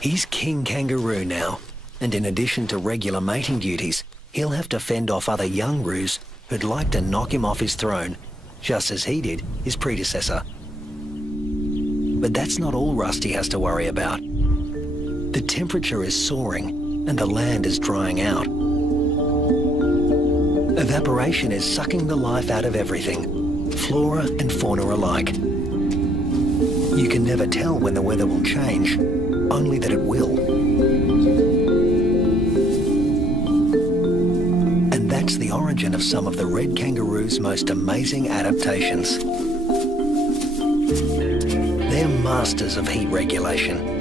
He's King Kangaroo now, and in addition to regular mating duties, he'll have to fend off other young roos who'd like to knock him off his throne, just as he did his predecessor. But that's not all Rusty has to worry about. The temperature is soaring and the land is drying out. Evaporation is sucking the life out of everything, flora and fauna alike. You can never tell when the weather will change, only that it will. And that's the origin of some of the red kangaroo's most amazing adaptations. They're masters of heat regulation.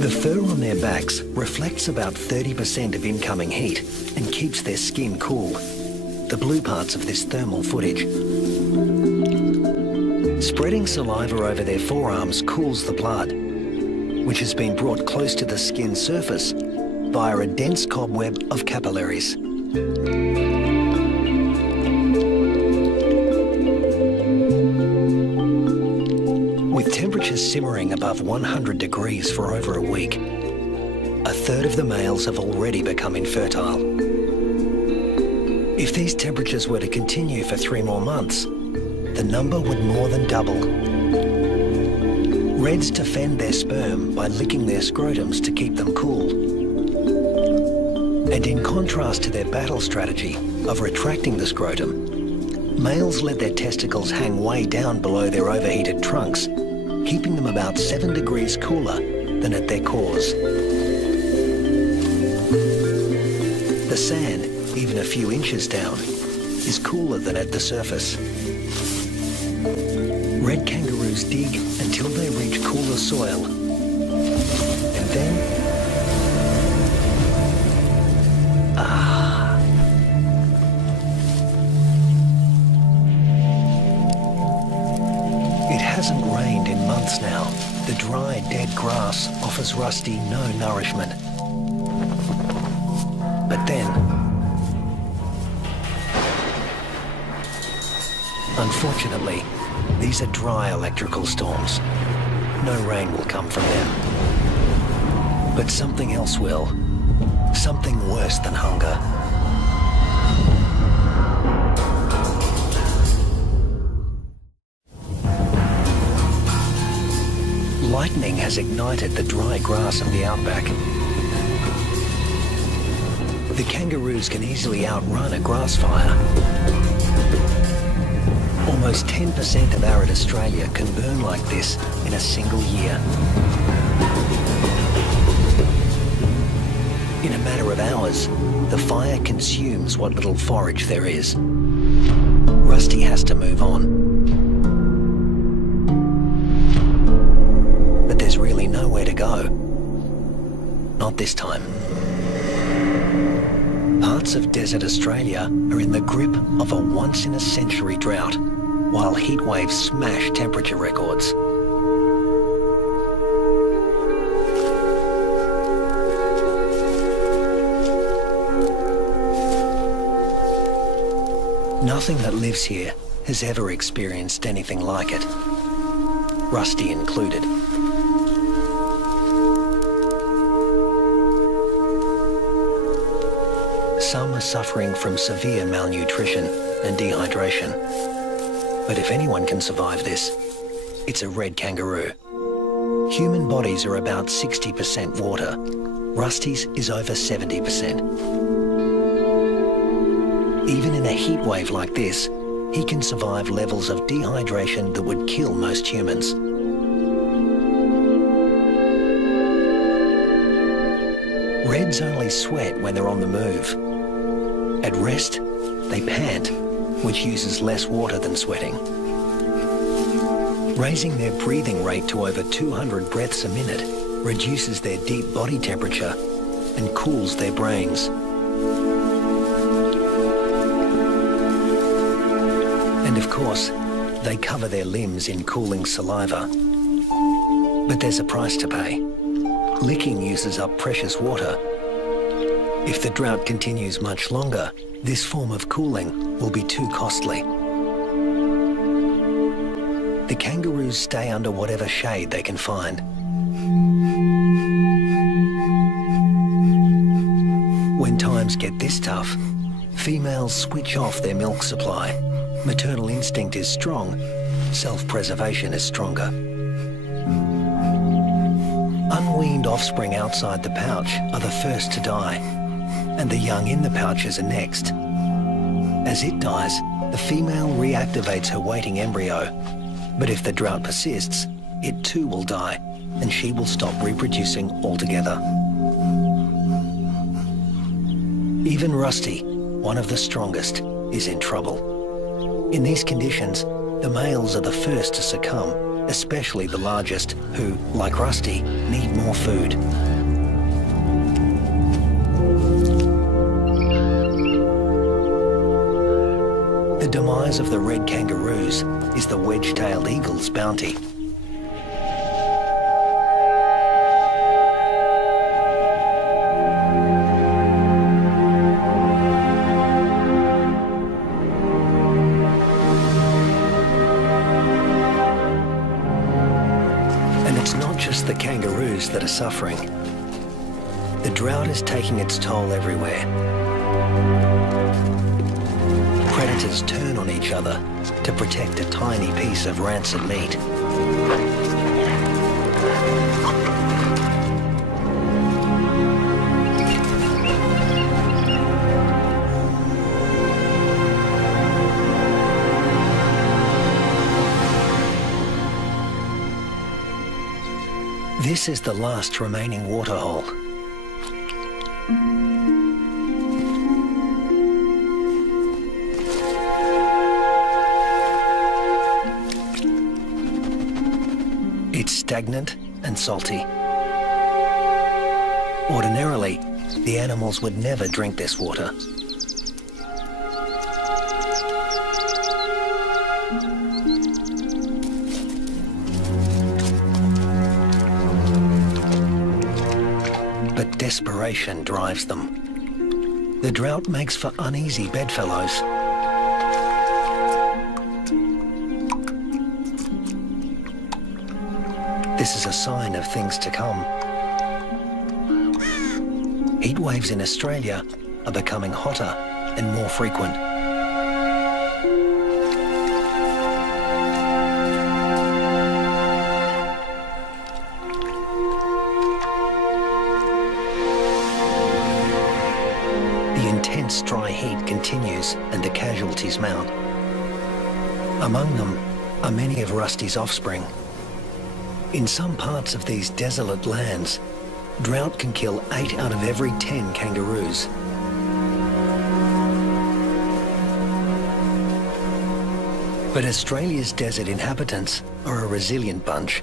The fur on their backs reflects about 30% of incoming heat and keeps their skin cool, the blue parts of this thermal footage. Spreading saliva over their forearms cools the blood, which has been brought close to the skin surface via a dense cobweb of capillaries. With temperatures simmering above 100 degrees for over a week, a third of the males have already become infertile. If these temperatures were to continue for 3 more months, the number would more than double. Reds defend their sperm by licking their scrotums to keep them cool. And in contrast to their battle strategy of retracting the scrotum, males let their testicles hang way down below their overheated trunks, keeping them about 7 degrees cooler than at their cores. The sand, even a few inches down, is cooler than at the surface. Red kangaroos dig until they reach cooler soil, and then it hasn't rained in months now. The dry, dead grass offers Rusty no nourishment. But then, unfortunately, these are dry electrical storms. No rain will come from them. But something else will. Something worse than hunger. Lightning has ignited the dry grass of the outback. The kangaroos can easily outrun a grass fire. Almost 10% of arid Australia can burn like this in a single year. In a matter of hours, the fire consumes what little forage there is. Rusty has to move on. But there's really nowhere to go. Not this time. Parts of desert Australia are in the grip of a once-in-a-century drought, while heat waves smash temperature records. Nothing that lives here has ever experienced anything like it, Rusty included. Some are suffering from severe malnutrition and dehydration. But if anyone can survive this, it's a red kangaroo. Human bodies are about 60% water. Rusty's is over 70%. Even in a heat wave like this, he can survive levels of dehydration that would kill most humans. Reds only sweat when they're on the move. At rest, they pant, which uses less water than sweating. Raising their breathing rate to over 200 breaths a minute reduces their deep body temperature and cools their brains. And of course, they cover their limbs in cooling saliva. But there's a price to pay. Licking uses up precious water. If the drought continues much longer, this form of cooling will be too costly. The kangaroos stay under whatever shade they can find. When times get this tough, females switch off their milk supply. Maternal instinct is strong, self-preservation is stronger. Unweaned offspring outside the pouch are the first to die, and the young in the pouches are next. As it dies, the female reactivates her waiting embryo, but if the drought persists, it too will die, and she will stop reproducing altogether. Even Rusty, one of the strongest, is in trouble. In these conditions, the males are the first to succumb, especially the largest, who, like Rusty, need more food. The demise of the red kangaroos is the wedge-tailed eagle's bounty. And it's not just the kangaroos that are suffering. The drought is taking its toll everywhere. Predators turn on each other to protect a tiny piece of rancid meat. This is the last remaining waterhole. It's stagnant and salty. Ordinarily, the animals would never drink this water. But desperation drives them. The drought makes for uneasy bedfellows. This is a sign of things to come. Heat waves in Australia are becoming hotter and more frequent. The intense dry heat continues and the casualties mount. Among them are many of Rusty's offspring. In some parts of these desolate lands, drought can kill 8 out of every 10 kangaroos. But Australia's desert inhabitants are a resilient bunch.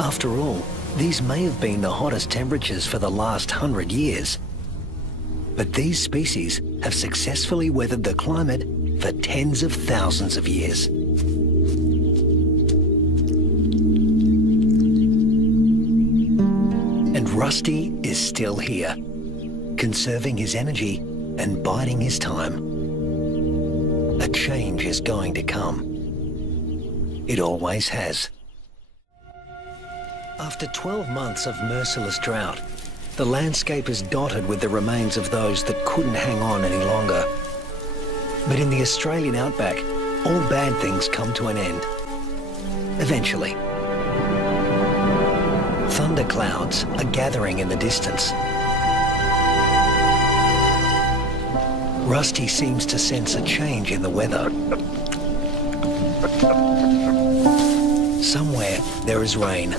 After all, these may have been the hottest temperatures for the last 100 years. But these species have successfully weathered the climate for tens of thousands of years. Rusty is still here, conserving his energy and biding his time. A change is going to come. It always has. After 12 months of merciless drought, the landscape is dotted with the remains of those that couldn't hang on any longer. But in the Australian outback, all bad things come to an end. Eventually. Thunderclouds are gathering in the distance. Rusty seems to sense a change in the weather. Somewhere there is rain,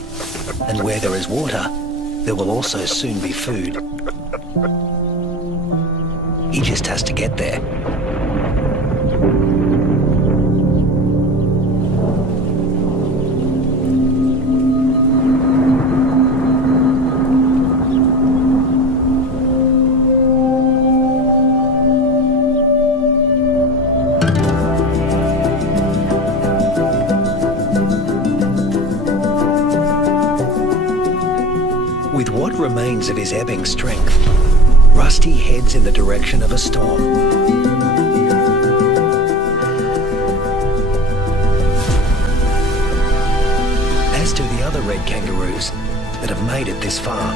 and where there is water, there will also soon be food. He just has to get there. Of his ebbing strength, Rusty heads in the direction of a storm. other red kangaroos that have made it this far.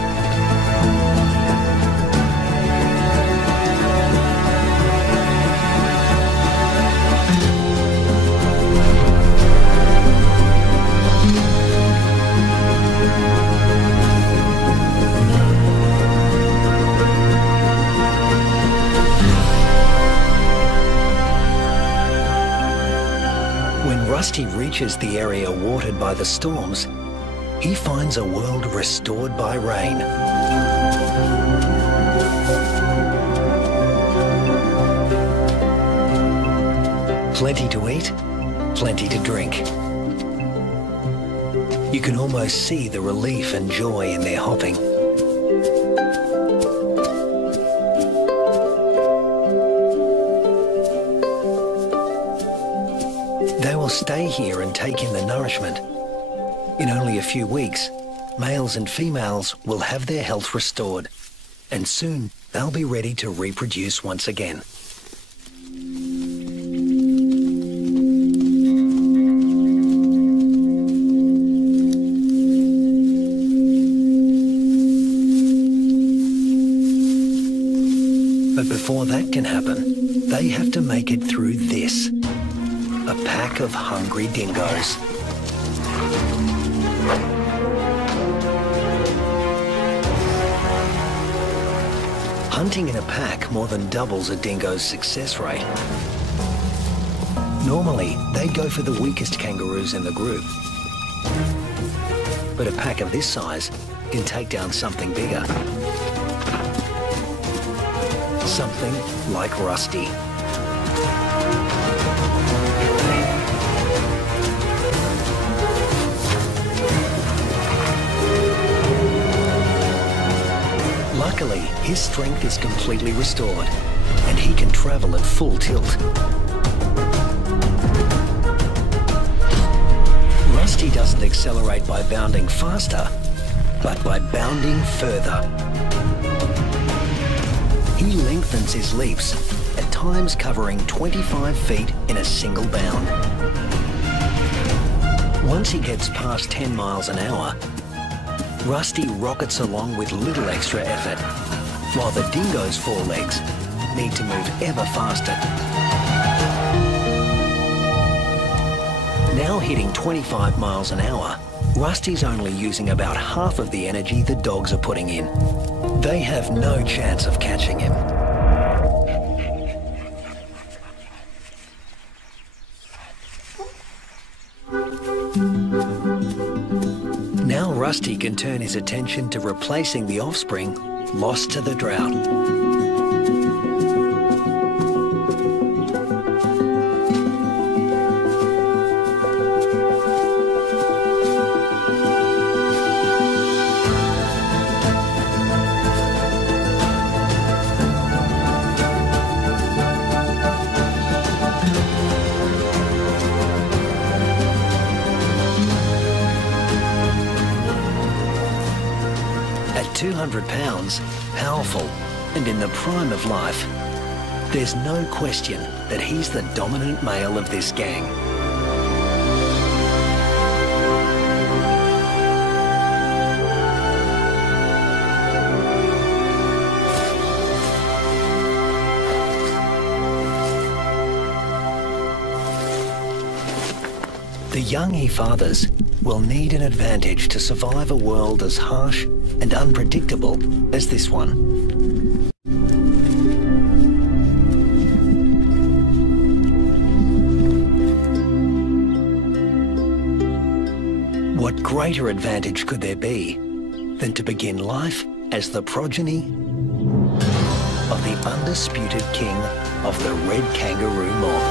When Rusty reaches the area watered by the storms, he finds a world restored by rain. Plenty to eat, plenty to drink. You can almost see the relief and joy in their hopping. They will stay here and take in the nourishment. In only a few weeks, males and females will have their health restored, and soon they'll be ready to reproduce once again. But before that can happen, they have to make it through this. A pack of hungry dingoes. Hunting in a pack more than doubles a dingo's success rate. Normally, they'd go for the weakest kangaroos in the group. But a pack of this size can take down something bigger. Something like Rusty. Luckily, his strength is completely restored, and he can travel at full tilt. Rusty doesn't accelerate by bounding faster, but by bounding further. He lengthens his leaps, at times covering 25 feet in a single bound. Once he gets past 10 miles an hour, Rusty rockets along with little extra effort, while the dingo's forelegs need to move ever faster. Now hitting 25 miles an hour, Rusty's only using about half of the energy the dogs are putting in. They have no chance of catching him. Now Rusty can turn his attention to replacing the offspring lost to the drought. At 200 pounds, powerful, and in the prime of life, there's no question that he's the dominant male of this gang. The young he fathers will need an advantage to survive a world as harsh and unpredictable as this one. What greater advantage could there be than to begin life as the progeny of the undisputed king of the red kangaroo mob?